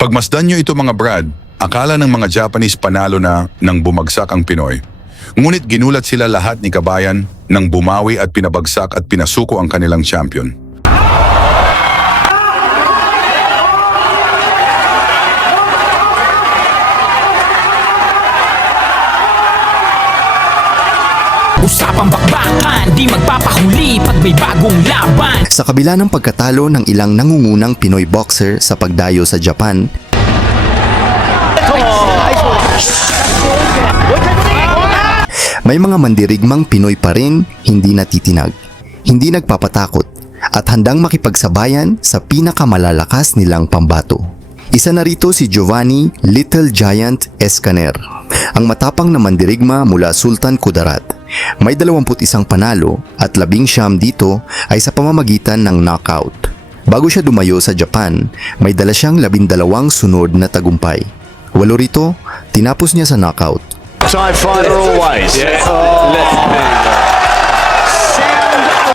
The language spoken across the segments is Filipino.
Pagmasdan nyo ito mga Brad, akala ng mga Japanese panalo na nang bumagsak ang Pinoy. Ngunit ginulat sila lahat ni Kabayan nang bumawi at pinabagsak at pinasuko ang kanilang champion. Usapang bakbakan, di magpapahuli pag may bagong laban. Sa kabila ng pagkatalo ng ilang nangungunang Pinoy boxer sa pagdayo sa Japan, may mga mandirigmang Pinoy pa rin hindi natitinag, hindi nagpapatakot at handang makipagsabayan sa pinakamalalakas nilang pambato. Isa na rito si Giovanni Little Giant Escaner, ang matapang na mandirigma mula Sultan Kudarat. May 21 panalo at 19 dito ay sa pamamagitan ng knockout. Bago siya dumayo sa Japan, may dala siyang 12 sunod na tagumpay. 8 rito, tinapos niya sa knockout. Side fighter always.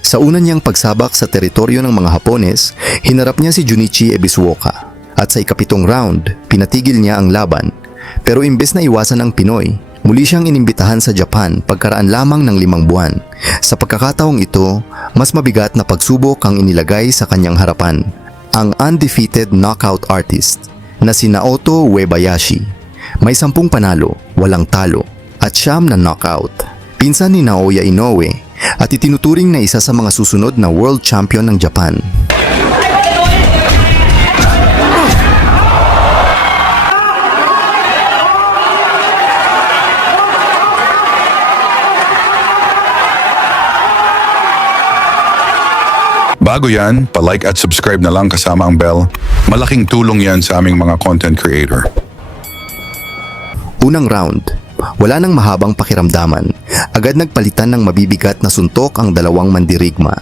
Sa una niyang pagsabak sa teritoryo ng mga Hapones, hinarap niya si Junichi Ebisuoka. At sa ikapitong round, pinatigil niya ang laban. Pero imbes na iwasan ng Pinoy, muli siyang inimbitahan sa Japan pagkaraan lamang ng 5 buwan. Sa pagkakataong ito, mas mabigat na pagsubok ang inilagay sa kanyang harapan. Ang undefeated knockout artist na si Naoto Uebayashi. May 10 panalo, walang talo, at 9 na knockout. Pinsan ni Naoya Inoue at itinuturing na isa sa mga susunod na world champion ng Japan. Bago yan, pa-like at subscribe na lang kasama ang bell. Malaking tulong yan sa aming mga content creator. Unang round, wala nang mahabang pakiramdaman. Agad nagpalitan ng mabibigat na suntok ang dalawang mandirigma.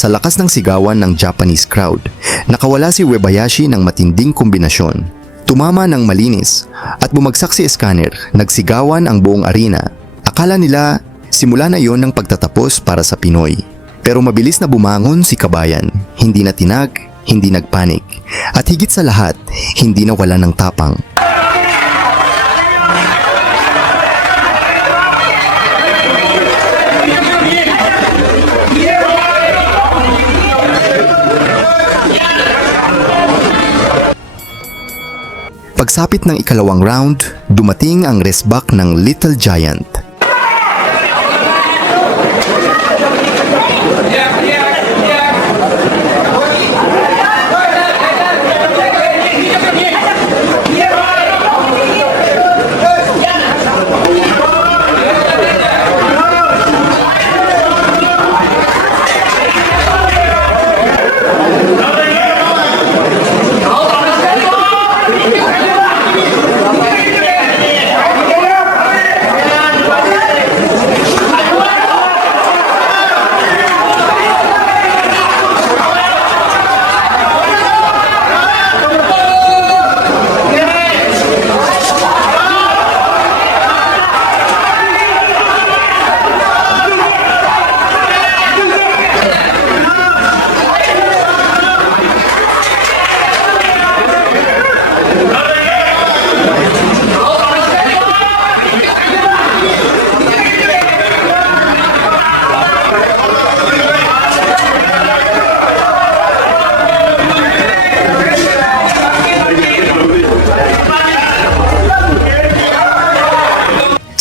Sa lakas ng sigawan ng Japanese crowd, nakawala si Uebayashi ng matinding kombinasyon. Tumama ng malinis at bumagsak si Escaner, nagsigawan ang buong arena. Akala nila simula na yon ng pagtatapos para sa Pinoy. Pero mabilis na bumangon si Kabayan, hindi na tinag, hindi nagpanik. At higit sa lahat, hindi na wala ng tapang. Pagsapit ng ikalawang round, dumating ang resback ng Little Giant.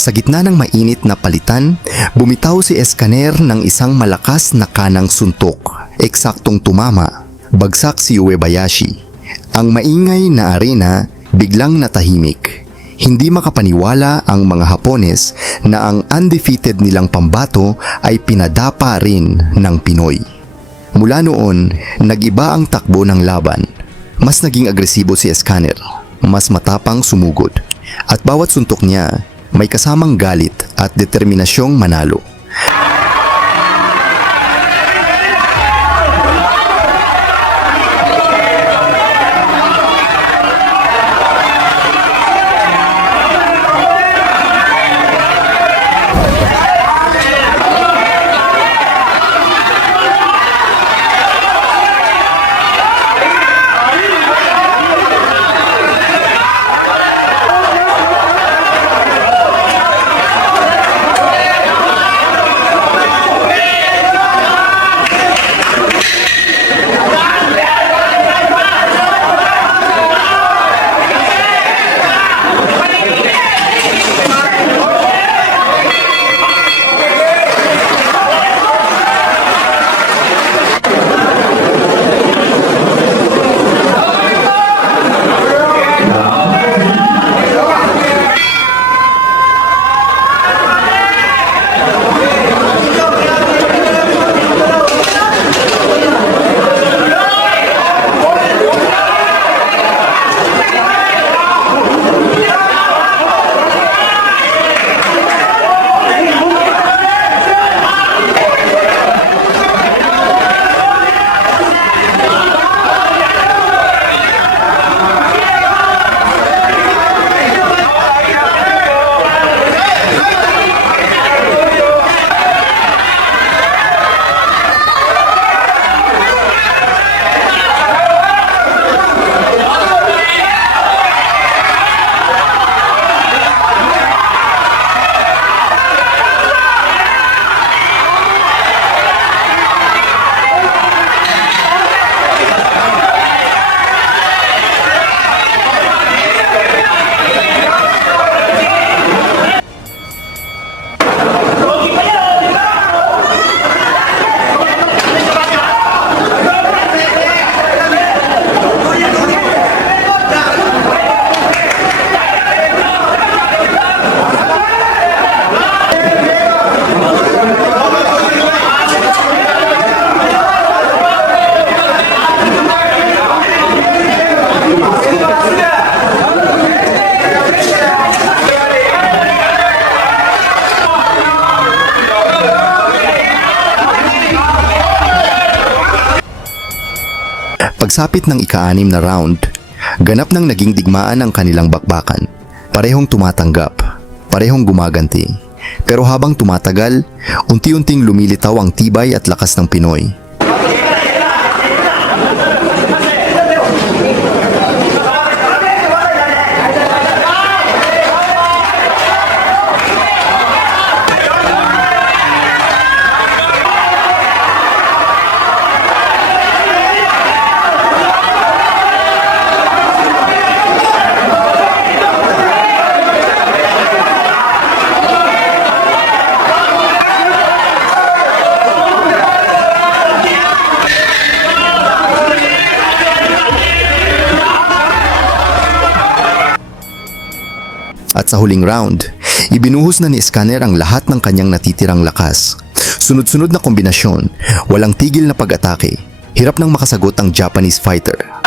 Sa gitna ng mainit na palitan, bumitaw si Escaner ng isang malakas na kanang suntok. Eksaktong tumama, bagsak si Uebayashi. Ang maingay na arena biglang natahimik. Hindi makapaniwala ang mga Hapones na ang undefeated nilang pambato ay pinadapa rin ng Pinoy. Mula noon, nag-iba ang takbo ng laban. Mas naging agresibo si Escaner, mas matapang sumugod. At bawat suntok niya, may kasamang galit at determinasyong manalo. Pagsapit ng ika-6 na round, ganap nang naging digmaan ang kanilang bakbakan. Parehong tumatanggap, parehong gumaganti. Pero habang tumatagal, unti-unting lumilitaw ang tibay at lakas ng Pinoy. At sa huling round, ibinuhos na ni Escaner ang lahat ng kanyang natitirang lakas. Sunod-sunod na kombinasyon, walang tigil na pag-atake. Hirap nang makasagot ang Japanese fighter.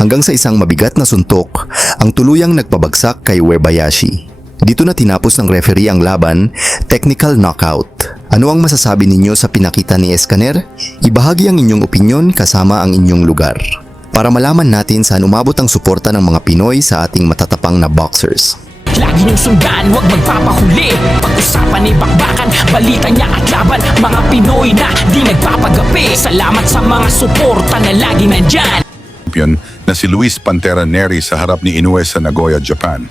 hanggang sa isang mabigat na suntok ang tuluyang nagpabagsak kay Uebayashi. Dito na tinapos ng referee ang laban, technical knockout. Ano ang masasabi ninyo sa pinakita ni Escaner? Ibahagi ang inyong opinyon kasama ang inyong lugar. Para malaman natin saan umabot ang suporta ng mga Pinoy sa ating matatapang na boxers. Lagi niyong sundan, huwag magpapahuli. Pag-usapan ni bakbakan, balita niya at laban. Mga Pinoy na di nagpapagapi. Salamat sa mga suporta na lagi nandyan. Champion na si Luis Pantera Neri sa harap ni Inoue sa Nagoya, Japan.